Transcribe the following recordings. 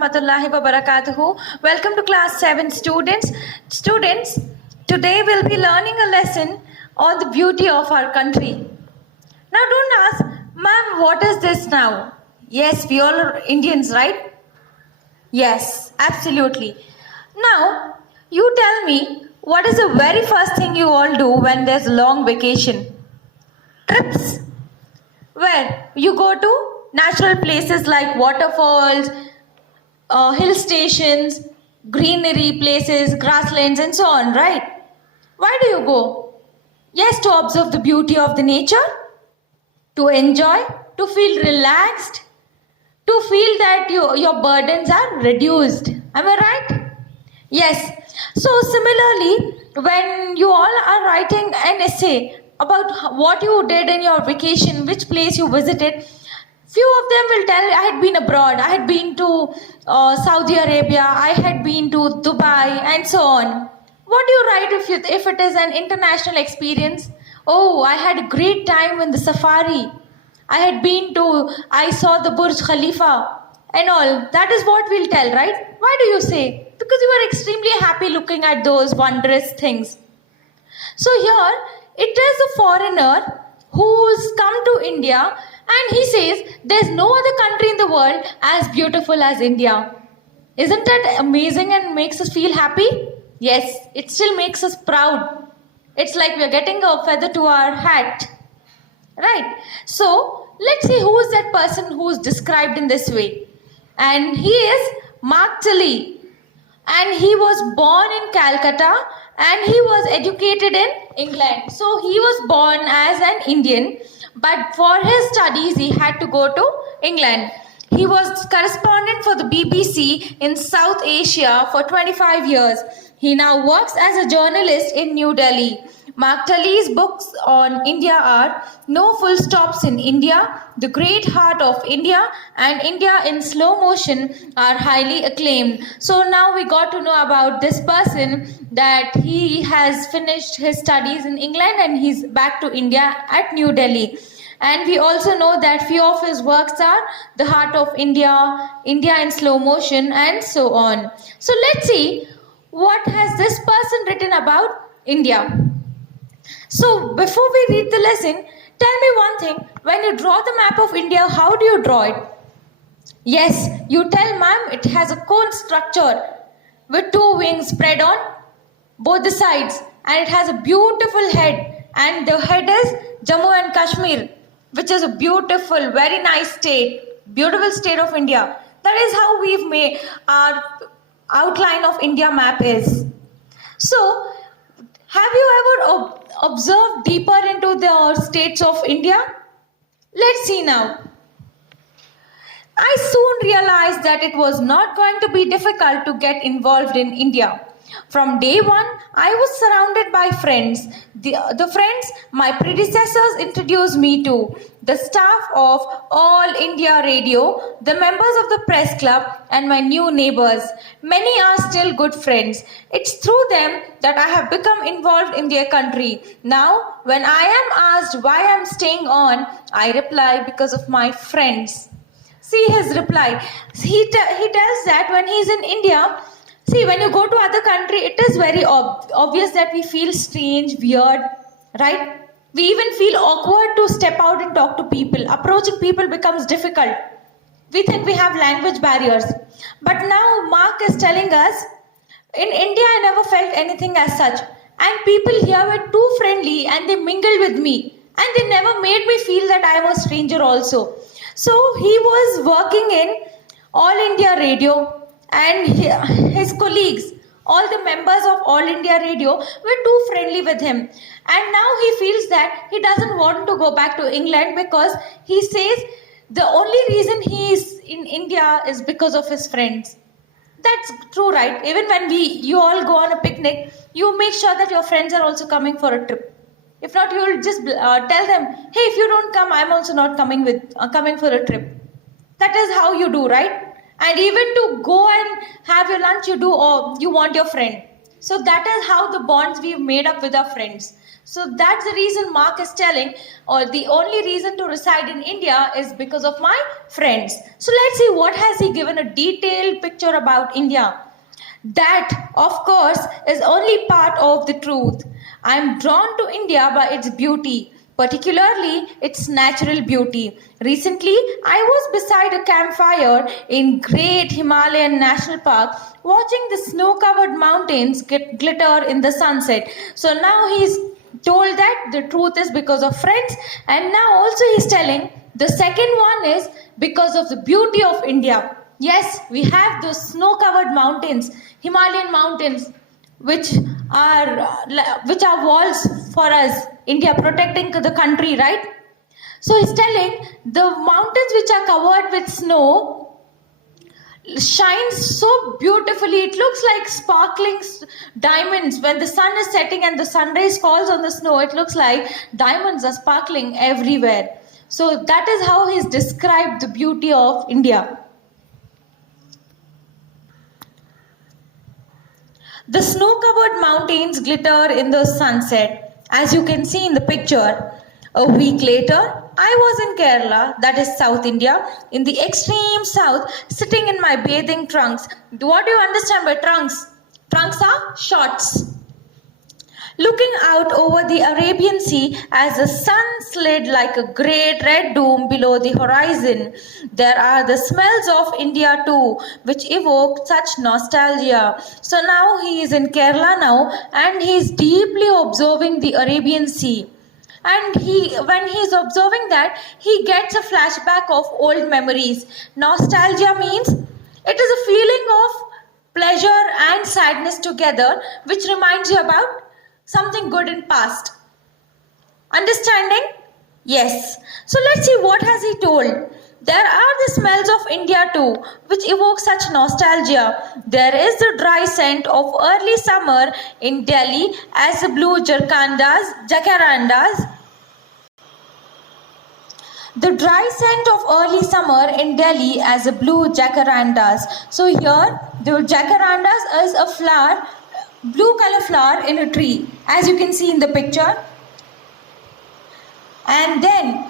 warahmatullahi wabarakatuh. Welcome to class 7 students. Students, today we'll be learning a lesson on the beauty of our country. Now don't ask, ma'am, what is this now? Yes, we all are Indians, right? Yes, absolutely. Now, you tell me, what is the very first thing you all do when there's a long vacation? Trips. Where you go to natural places like waterfalls, hill stations, greenery places, grasslands, and so on, right? Why do you go? Yes, to observe the beauty of the nature, to enjoy, to feel relaxed, to feel that your burdens are reduced. Am I right? Yes. So similarly, when you all are writing an essay about what you did in your vacation, which place you visited, few of them will tell, I had been abroad, I had been to Saudi Arabia, I had been to Dubai, and so on. What do you write if it is an international experience? Oh, I had a great time in the safari. I saw the Burj Khalifa and all. That is what we'll tell, right? Why do you say? Because you are extremely happy looking at those wondrous things. So here, it is a foreigner who's come to India and he says, there's no other country in the world as beautiful as India. Isn't that amazing and makes us feel happy? Yes, it still makes us proud. It's like we're getting a feather to our hat. Right? So, let's see who is that person who is described in this way. And he is Mark Tully. And he was born in Calcutta and he was educated in England. So, he was born as an Indian, but for his studies, he had to go to England. He was correspondent for the BBC in South Asia for 25 years. He now works as a journalist in New Delhi. Mark Tully's books on India are No Full Stops in India, The Great Heart of India, and India in Slow Motion are highly acclaimed. So now we got to know about this person, that he has finished his studies in England and he's back to India at New Delhi. And we also know that few of his works are The Heart of India, India in Slow Motion, and so on. So let's see what has this person written about India. So before we read the lesson, tell me one thing. When you draw the map of India, how do you draw it? Yes, you tell ma'am it has a cone structure with two wings spread on both the sides, and it has a beautiful head, and the head is Jammu and Kashmir, which is a beautiful, very nice state, beautiful state of India. That is how we've made our outline of India map is. So, have you ever observed deeper into the states of India? Let's see now. I soon realized that it was not going to be difficult to get involved in India. From day one, I was surrounded by friends. The friends my predecessors introduced me to, the staff of All India Radio, the members of the press club, and my new neighbors. Many are still good friends. It's through them that I have become involved in their country. Now, when I am asked why I'm staying on, I reply because of my friends. See his reply. He tells that when he's in India, see, when you go to other country, it is very obvious that we feel strange, weird, right? We even feel awkward to step out and talk to people. Approaching people becomes difficult. We think we have language barriers. But now Mark is telling us, in India I never felt anything as such. And people here were too friendly and they mingled with me. And they never made me feel that I am a stranger also. So he was working in All India Radio, and his colleagues, all the members of All India Radio, were too friendly with him. And now he feels that he doesn't want to go back to England, because he says the only reason he is in India is because of his friends. That's true, right? Even when you all go on a picnic, you make sure that your friends are also coming for a trip. If not, you will just tell them, hey, if you don't come, I'm also not coming for a trip. That is how you do, right? And even to go and have your lunch, you want your friend. So that is how the bonds we've made up with our friends. So that's the reason Mark is telling, or the only reason to reside in India is because of my friends. So let's see what has he given a detailed picture about India. That, of course, is only part of the truth. I am drawn to India by its beauty, particularly its natural beauty. Recently, I was beside a campfire in Great Himalayan National Park watching the snow-covered mountains glitter in the sunset. So now he's told that the truth is because of friends, and now also he's telling the second one is because of the beauty of India. Yes, we have those snow-covered mountains, Himalayan mountains, which are walls for us, India protecting the country, right? So he's telling the mountains which are covered with snow shines so beautifully. It looks like sparkling diamonds when the sun is setting and the sunrays falls on the snow. It looks like diamonds are sparkling everywhere. So that is how he's described the beauty of India. The snow-covered mountains glitter in the sunset, as you can see in the picture. A week later, I was in Kerala, that is South India, in the extreme south, sitting in my bathing trunks. What do you understand by trunks? Trunks are shorts. Looking out over the Arabian Sea as the sun slid like a great red dome below the horizon. There are the smells of India too, which evoke such nostalgia. So now he is in Kerala now, and he is deeply observing the Arabian Sea. And when he is observing that, he gets a flashback of old memories. Nostalgia means it is a feeling of pleasure and sadness together, which reminds you about something good in past. Understanding? Yes. So let's see what has he told. There are the smells of India too, which evoke such nostalgia. There is the dry scent of early summer in Delhi as the blue jacarandas. The dry scent of early summer in Delhi as the blue jacarandas. So here, the jacarandas is a flower, blue color flower in a tree, as you can see in the picture. And then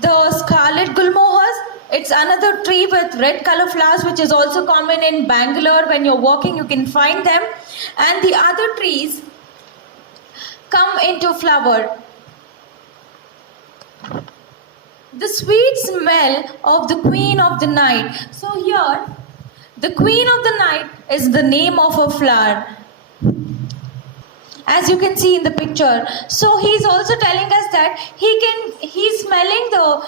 the scarlet gulmohars, it's another tree with red color flowers, which is also common in Bangalore. When you're walking, you can find them. And the other trees come into flower. The sweet smell of the queen of the night. So here, the queen of the night is the name of a flower, as you can see in the picture. So he's also telling us that he's smelling the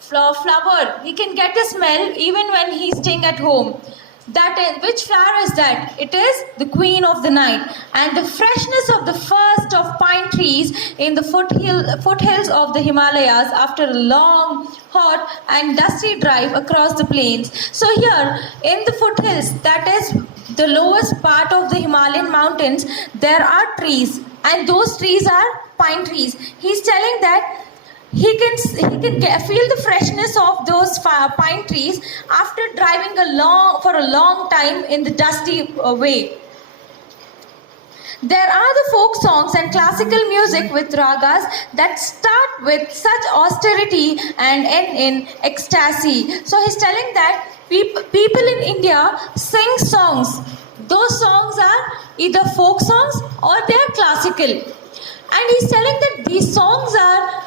flower. He can get a smell even when he's staying at home. That is, which flower is that? It is the queen of the night. And the freshness of the first of pine trees in the foothills of the Himalayas after a long, hot and dusty drive across the plains. So here in the foothills, that is the lowest part of the Himalayan mountains, there are trees, and those trees are pine trees. He's telling that he can feel the freshness of those pine trees after driving for a long time in the dusty way. There are the folk songs and classical music with ragas that start with such austerity and end in ecstasy. So he's telling that people in India sing songs. Those songs are either folk songs or they are classical. And he's telling that these songs are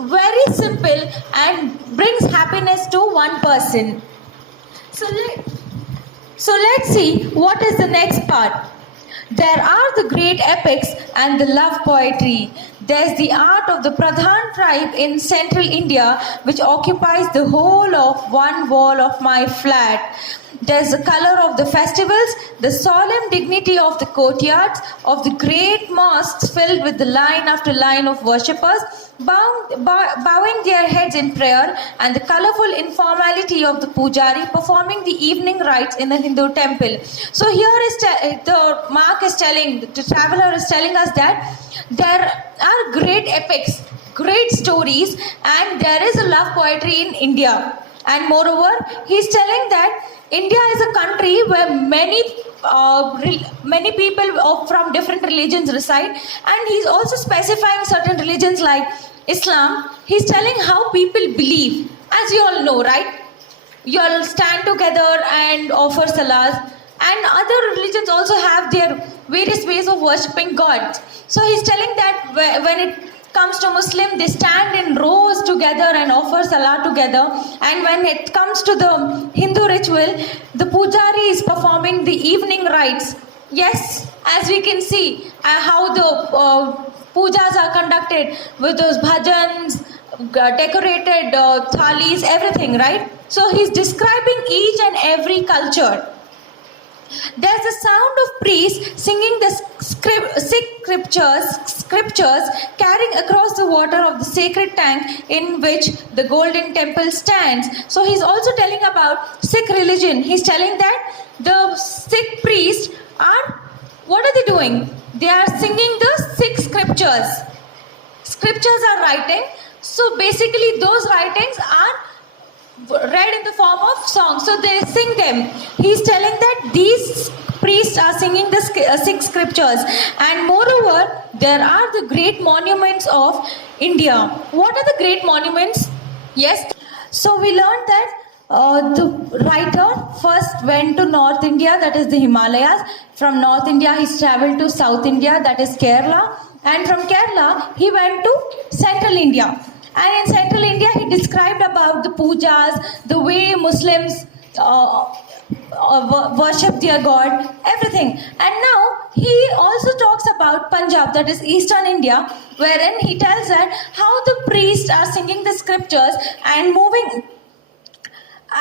very simple and brings happiness to one person. So let's see what is the next part. There are the great epics and the love poetry. There's the art of the Pradhan tribe in central India, which occupies the whole of one wall of my flat. There's the color of the festivals, the solemn dignity of the courtyards, of the great mosques filled with the line after line of worshippers, bowing their heads in prayer, and the colorful informality of the pujari performing the evening rites in the Hindu temple. So here is the traveler is telling us that there are great epics, great stories, and there is a love poetry in India. And moreover, he is telling that India is a country where many many people from different religions reside, and he's also specifying certain religions like Islam. He's telling how people believe. As you all know, right? You all stand together and offer salahs, and other religions also have their various ways of worshipping God. So he's telling that when it comes to Muslim, they stand in rows together and offer salah together, and when it comes to the Hindu ritual, the pujari is performing the evening rites. Yes, as we can see how the pujas are conducted with those bhajans, decorated thalis, everything, right? So he's describing each and every culture. There's the sound of priests singing the scriptures carrying across the water of the sacred tank in which the golden temple stands. So he's also telling about Sikh religion. He's telling that the Sikh priests are, what are they doing? They are singing the Sikh scriptures. Scriptures are writing. So basically those writings are read in the form of songs, so they sing them. He's telling that these priests are singing the Sikh scriptures, and moreover there are the great monuments of India. What are the great monuments? Yes, so we learned that the writer first went to North India, that is the Himalayas. From North India he's traveled to South India, that is Kerala, and from Kerala he went to Central India. And in Central India, he described about the pujas, the way Muslims worship their God, everything. And now he also talks about Punjab, that is Eastern India, wherein he tells that how the priests are singing the scriptures and moving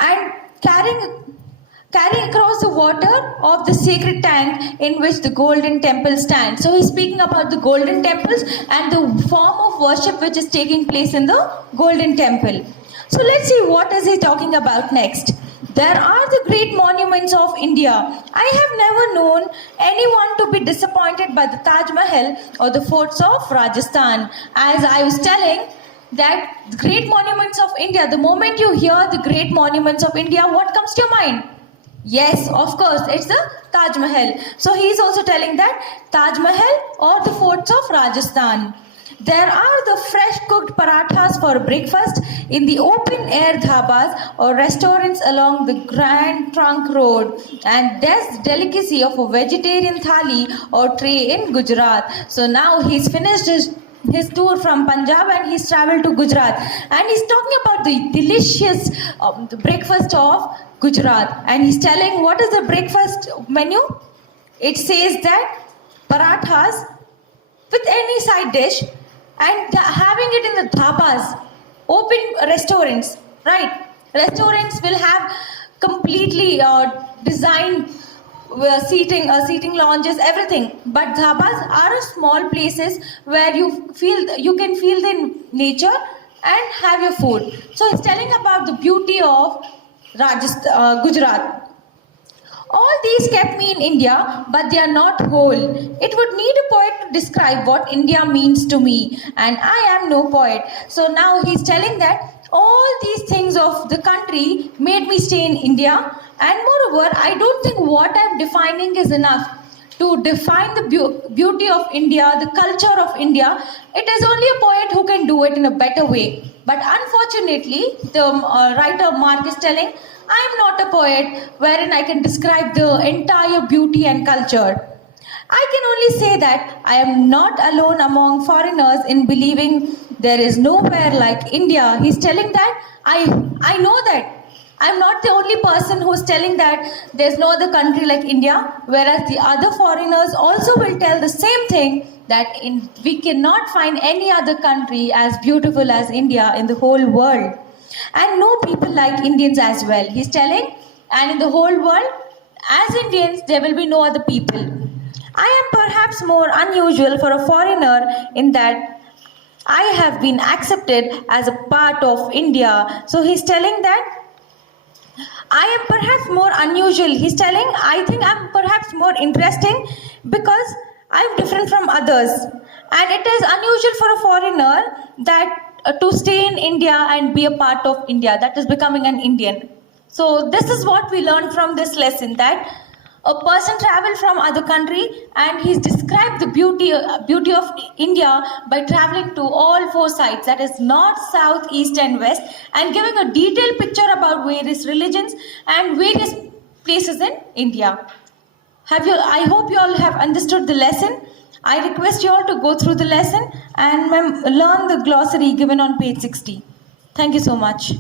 and carrying across the water of the sacred tank in which the golden temple stands. So he's speaking about the golden temples and the form of worship which is taking place in the golden temple. So let's see what is he talking about next. There are the great monuments of India. I have never known anyone to be disappointed by the Taj Mahal or the forts of Rajasthan. As I was telling, that the great monuments of India, the moment you hear the great monuments of India, what comes to your mind? Yes, of course, it's the Taj Mahal. So he's also telling that Taj Mahal or the forts of Rajasthan. There are the fresh cooked parathas for breakfast in the open air dhabas or restaurants along the Grand Trunk Road. And there's the delicacy of a vegetarian thali or tray in Gujarat. So now he's finished his tour from Punjab and he's traveled to Gujarat, and he's talking about the delicious the breakfast of Gujarat, and he's telling what is the breakfast menu. It says that parathas with any side dish and having it in the dhabas, open restaurants, right? Restaurants will have completely designed seating lounges, everything, but dhabas are small places where you can feel the nature and have your food. So he's telling about the beauty of Gujarat. All these kept me in India, but they are not whole. It would need a poet to describe what India means to me, and I am no poet. So now he's telling that all these things of the country made me stay in India, and moreover, I don't think what I'm defining is enough to define the beauty of India, the culture of India. It is only a poet who can do it in a better way. But unfortunately, the writer Mark is telling, I am not a poet wherein I can describe the entire beauty and culture. I can only say that I am not alone among foreigners in believing there is nowhere like India. He's telling that I know that. I'm not the only person who's telling that there's no other country like India, whereas the other foreigners also will tell the same thing, that we cannot find any other country as beautiful as India in the whole world. And no people like Indians as well. He's telling, and in the whole world, as Indians, there will be no other people. I am perhaps more unusual for a foreigner in that I have been accepted as a part of India. So he's telling that I am perhaps more unusual. He's telling, I think I'm perhaps more interesting because I'm different from others. And it is unusual for a foreigner that to stay in India and be a part of India, that is becoming an Indian. So this is what we learned from this lesson, that a person traveled from other country and he's described the beauty of India by traveling to all four sides, that is north, south, east and west, and giving a detailed picture about various religions and various places in India. I hope you all have understood the lesson. I request you all to go through the lesson and learn the glossary given on page 60. Thank you so much.